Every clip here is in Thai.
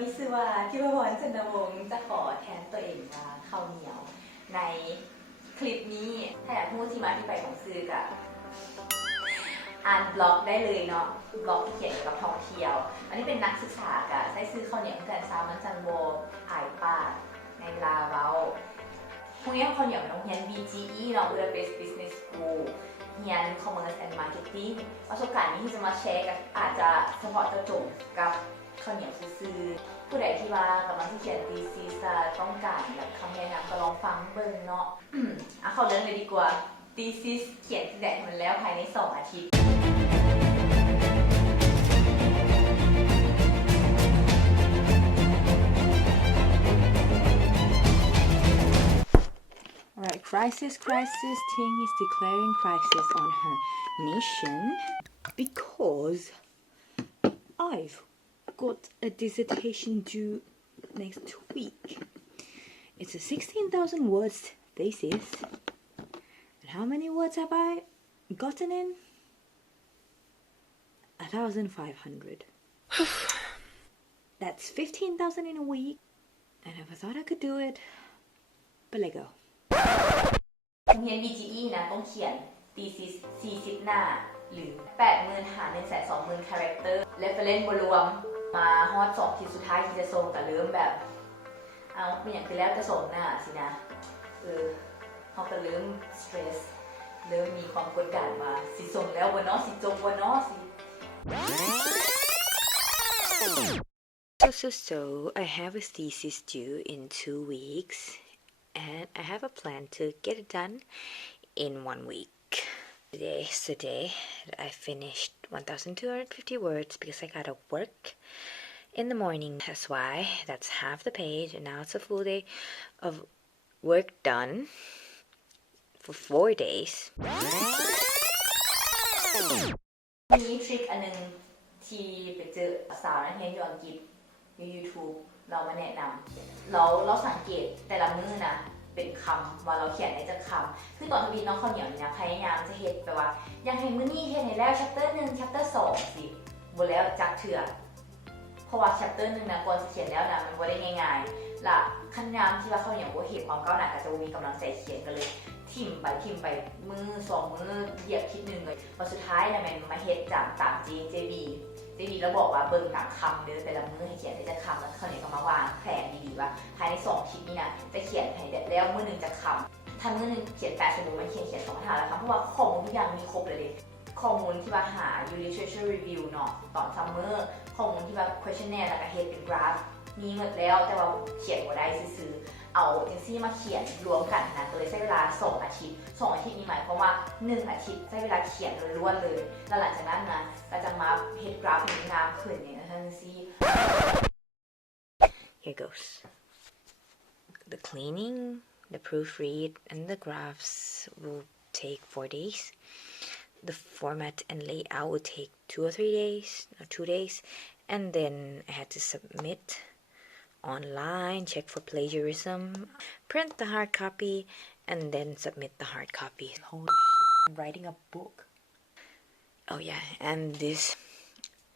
มีชื่อว่าทิพพรชนวงศ์จะขอแทนตัวเองว่าข้าวเหนียวในคลิปนี้ถ้าอยากรู้ที่มาที่ไปของซื้อกับอ่านบล็อกได้เลยเนาะบล็อกที่เขียนเกี่ยวกับท่องเที่ยวอันนี้เป็นนักศึกษากับใช้ซื้อข้าวเหนียวกันซามันจันโบอายป้าในลาเว้าพวกนี้ข้าวเหนียวน้องเรียน BGE เนาะ Budapest Business School เรียน Commerce and Marketing ประสบการณ์นี้ที่จะมาแชร์กันอาจจะเฉพาะเจาะจงกับข้าวเหนียวซื้อผู้ใดที่ว่ากำลังที่เขียน thesis ต้องการแบบคำแนะนำก็ลองฟังเบิ่งเนาะเข้าเรื่องเลยดีกว่า thesis เขียนที่ไหนมันแล้วภายใน2 อาทิตย์ Alright, crisis. Ting is declaring crisis on her nation because I've got a dissertation due next week. It's a 16,000 words thesis. And how many words have I gotten in? 1,500. That's 15,000 in a week. I never thought I could do it, but let go. โรงเรียน BGE นะต้องเขียน thesis 40 หน้าหรือ 80,000 หา 120,000 character reference บรวมมาฮอด2 ทีสุดท้ายที่จะส่งแต่เริ่มแบบเอาเป็นอย่างคือแล้วจะส่งหน้าสินะเขาก็เริ่ม stress เริ่มมีความกดดันมาสิส่งแล้ววะเนาะสิจบวะเนาะสิ So, I have a thesis due in 2 weeks, and I have a plan to get it done in 1 week. Today, I finished 1,250 words because I gotta work in the morning. That's why that's half the page, and now it's a full day of work done for 4 days. มีทริคอันนึงที่ไปเจอสาวนักเรียนอยู่อังกฤษใน YouTube เรามาแนะนำเราสังเกตแต่ละมื้อนะเป็นคำว่าเราเขียนได้จากคำคือตอนทวีตน้องข้าวเหนียวนี่นะพยายามจะเฮ็ดแปลว่าอยากให้มื้อนี้เฮ็ดให้แล้ว chapter 1 chapter 2สิบ่แล้วจักเถื่อเพราะว่า chapter 1นะก่อนจะเขียนแล้วนะมันบ่ได้ง่ายๆละคันยามที่ว่าข้าวเหนียวบ่เห็นความก้าวหน้าก็จะบ่มีกำลังใจเขียนกันเลยทิ่มไปมือ2 มือเหยียบคิดนึงเลยพอสุดท้ายนะแม่นมาเฮ็ดจากตาม JB แล้วบอกว่าเบิ่งตามคำเด้อแต่ละมือให้เขียนได้จากคำแล้วข้าวเหนียวก็มาวางแผนดีๆว่าภายใน2 คลิปนี้นะจะเขียนให้ได้แล้วมื้อนึงจะคำถ้ามื้อนึงเขียน8 ชั่วโมงมันเขียน2 5แล้วครับเพราะว่าข้อมูลทุกอย่างมีครบเลยข้อมูลที่ว่าหา literature review เนาะตอนซัมเมอร์ข้อมูลที่ว่า questionnaire แล้วก็เฮ็ดเป็นกราฟมีหมดแล้วแต่ว่าเขียนบ่ได้ซื่อๆเอาจังซี่มาเขียนรวมกันนะก็เลยใช้เวลา2 อาทิตย์2 อาทิตย์นี้หมายความว่า1 อาทิตย์ใช้เวลาเขียนล้วนๆเลยแล้วหลังจากนั้นนะก็จะมาเฮ็ดกราฟให้งามขึ้นเนี่ยนะจังซี่ Here goes. The cleaning, the proofread, and the graphs will take 4 days. The format and layout will take 2 or 3 days, or 2 days. And then I had to submit online, check for plagiarism, print the hard copy, and then submit the hard copy. Holy shit, I'm writing a book. Oh yeah, and this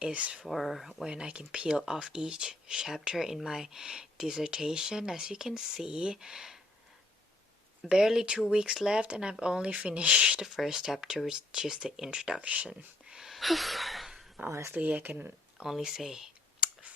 is for when I can peel off each chapter in my dissertation. As you can see, barely 2 weeks left, and I've only finished the first chapter, which is the introduction. Honestly, I can only say,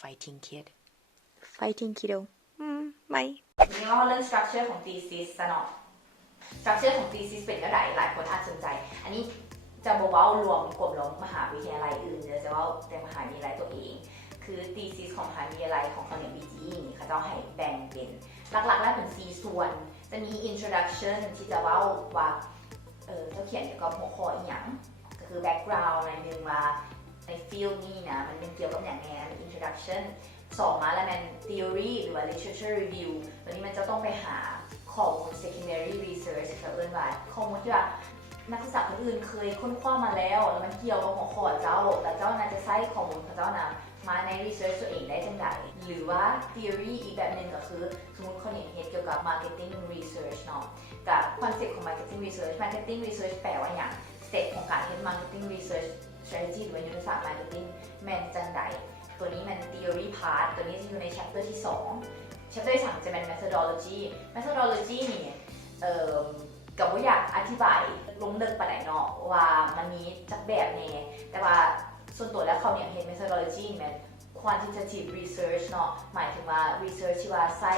fighting kiddo. Bye. ทีนี้ว่าเรื่อง structure ของ thesis ซะเนาะ structure ของ thesis เป็นก็ได้หลายคนอาจสนใจอันนี้จะบอกว่ารวมกลุ่มของมหาวิทยาลัยอื่นเดี๋ยวจะว่าแต่มหาวิทยาลัยตัวเองคือ thesis ของมหาวิทยาลัยของเขาเนี่ย BGE นี่เขาจะให้แบ่งเป็นหลักๆแล้วเป็น4 ส่วนจะมี introduction ที่จะว่าเจ้าเขียนเกี่ยวกับหัวข้ออีหยังก็คือ background ในนึงว่าใน field นี้นะมันเป็นเกี่ยวกับอย่างไง introduction 2มาแล้วมัน theory หรือว่า literature review ตัวนี้มันจะต้องไปหาข้อมูล secondary research เขาเรียกว่าข้อมูลที่ว่านักศึกษาคนอื่นเคยค้นคว้ามาแล้วมันเกี่ยวกับหัวข้อเจ้าแต่เจ้าน่าจะใช้ข้อมูลของเจ้านะมาใน research ตัวเองได้จังไดหรือว่า theory อีกแบบหนึ่งก็คือสมมติคนอย่างเฮ็ดเกี่ยวกับ marketing research เนาะกับคอนเซ็ปต์ของ marketing research แปลว่าอย่างสเต็ปของการเฮ็ด marketing research strategy หรือว่ายุทธศาสตร์ marketing แม่นจังได ตัวนี้มัน theory part ตัวนี้จะอยู่ใน chapter ที่2 chapter ที่3จะเป็น methodology นี่กับว่าอยากอธิบายลงลึกปานใดเนาะว่ามันมีจักแบบแน่แต่ว่าส่วนตัวแล้วเขาเนี่ยเห็น methodology นี่มัน quantitative research เนาะหมายถึงว่า research ที่ว่าใช้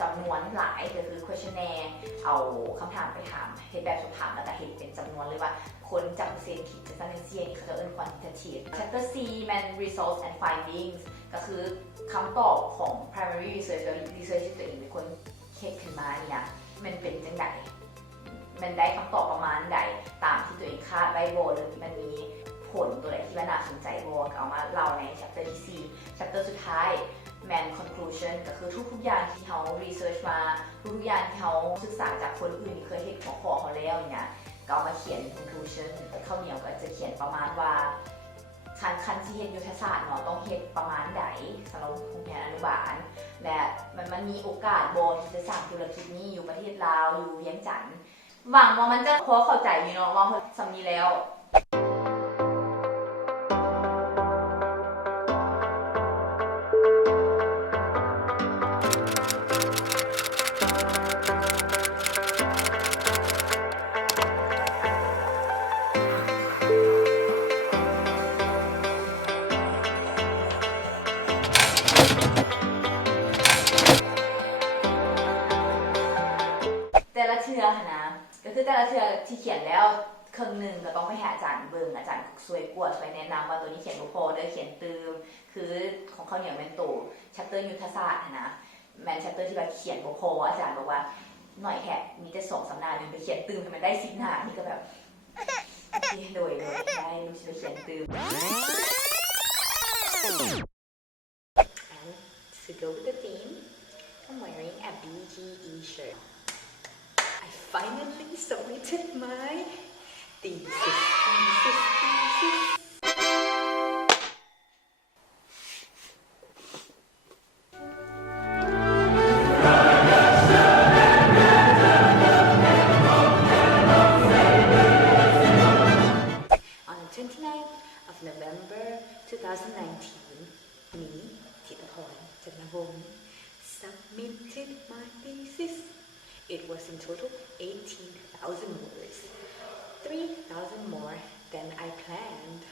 จำนวนหลายก็คือ questionnaire เอาคำถามไปถามเห็นแบบสอบถามแล้วก็เห็นเป็นจำนวนเลยว่าคนจับเปอร์เซ็นต์ผิดจากนั้นเสียนี่เขาจะเรียก quantitative chapter C มัน results and findings ก็คือคำตอบของ primary research แล้ว research ที่ตัวเองเป็นคนเฮ็ดขึ้นมาเนี่ยมันเป็นจังไดมันได้คำตอบประมาณใดตามที่ตัวเองคาดไว้บ่หรือมันมีผลตัวไหนที่ว่าน่าสนใจบ่ก็เอามาเล่าใน chapter ที่4 chapter สุดท้าย man conclusion ก็คือทุกๆอย่างที่เขา research มาทุกๆอย่างที่เขาศึกษาจากคนอื่นที่เคยเห็นหัวข้อเขาแล้วเนี่ยก็เอามาเขียน conclusion แต่ข้าวเหนียวก็จะเขียนประมาณว่าคันที่เฮ็ดยุทธศาสตร์เนาะต้องเฮ็ดประมาณใดสำหรับโรงเรียนอนุบาลและมันมีโอกาสบ่ที่จะสร้างธุรกิจนี้อยู่ประเทศลาวอยู่เวียงจันทน์หวังว่ามันจะพอเข้าใจอยู่เนาะว่าสำนี้แล้ว แต่ละเทือนะก็คือแต่ละเทือที่เขียนแล้วครึ่งหนึ่งก็ต้องไปหาอาจารย์เบิ่งอาจารย์ช่วยกวดช่วยแนะนำว่าตัวนี้เขียนบ่พอเด้อเขียนตืมคือของเขาเนี่ยเป็นตัว chapter ยุทธศาสตร์นะแมน chapter ที่แบบเขียนบ่พออาจารย์บอกว่าหน่อยแค่มีแต่2 สัปดาห์นึงไปเขียนตืมให้มันได้10 หน้านี่ก็แบบโดยได้รู้สึกเขียนตืม And to go with the theme, I'm wearing a BGE shirt. I finally submitted my thesis. On the 29th of November 2019, me, Thitapon Chatnavong, submitted my thesis. It was in total 18,000 words, 3,000 more than I planned.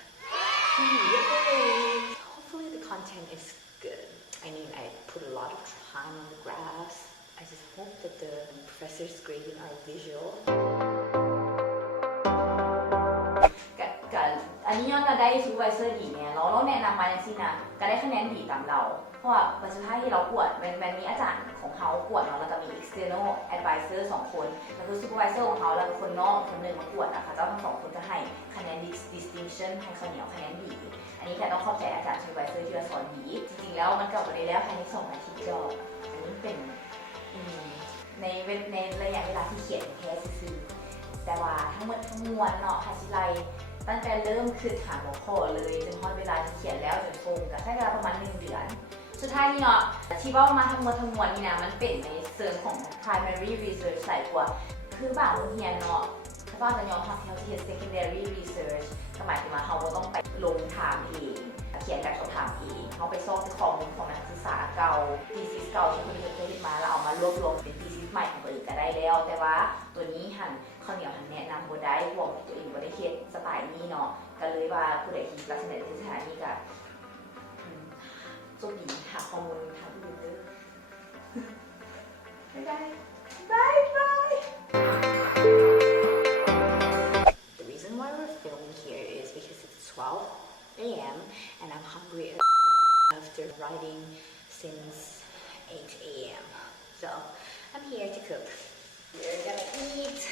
Yay! Hopefully the content is good. I mean, I put a lot of time on the graphs. I just hope that the professor's grading are visual. อันนี้ย้อนเราได้ซูเปอร์ไวเซอร์ดีเนี่ยเราแนะนำมาในซี่นะก็ได้คะแนนดีตามเราเพราะว่าวันสุดท้ายที่เรากวดมันมีอาจารย์ของเขากวดเนาะแล้วก็มี external advisor 2 คนก็คือ supervisor ของเขาแล้วก็คนนอกคนหนึ่งมากวดนะคะเจ้าทั้ง2 คนจะให้คะแนน distinction ให้ข้าวเหนียวคะแนนดีอันนี้แต่ต้องขอบใจอาจารย์ supervisor ที่มาสอนดีจริงๆแล้วมันเก่าไปแล้วภายใน2 อาทิตย์ก็อันนี้เป็นในระยะเวลาที่เขียนแค่ซื่อแต่ว่าทั้งหมดทั้งมวลเนาะหาชิไลตั้งแต่เริ่มคือหาหัวข้อเลยจนทอดเวลาที่เขียนแล้วจนทรงก็ใช้เวลาประมาณ1 เดือนสุดท้ายนี่เนาะที่ว่ามาทั้งหมดทั้งมวลนี่นะมันเป็นในเชิงของ primary research หลายกว่าคือบางโรงเรียนเนาะถ้าว่าจะยอมทำที่เขาเรียน secondary research ก็หมายถึงว่าเขาก็ต้องไปลงถามเองเขียนแบบสอบถามเองเขาไปซอกข้อมูลของนักศึกษาเก่า thesis เก่าที่คนอื่นเคยคิดมาแล้วเอามารวบรวมเป็น thesis ใหม่ของตัวเองก็ได้แล้วแต่ว่าตัวนี้ข้าวเหนียวแนะนำบ่ได้พวกตัวเองบ่ได้เขียนสไตล์นี้เนาะก็เลยว่าผู้ใดที่ลักษณะที่สถานีก็โชคดีหาข้อมูลทางอื่นเด้อบ๊ายบาย The reason why we're filming here is because it's 12 a.m. and I'm hungry after writing since 8 a.m. So I'm here to cook. We're gonna eat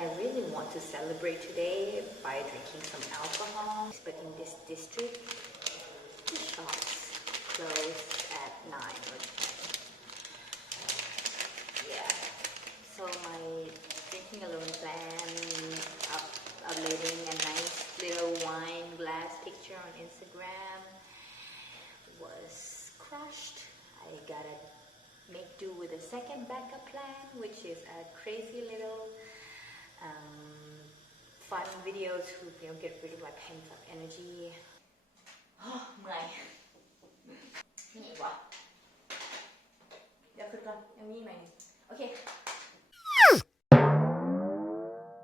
I really want to celebrate today by drinking some alcohol, but in this district, the shops close at 9 or 10. Yeah, so my drinking alone plan, uploading a nice little wine glass picture on Instagram was crushed. I gotta make do with a second backup plan, which is a crazy little fun video to get rid of my pent up energy. เมื่อยนี่อีกวะเดี๋ยวขึ้นก่อนยังมีอีกไหมโอเค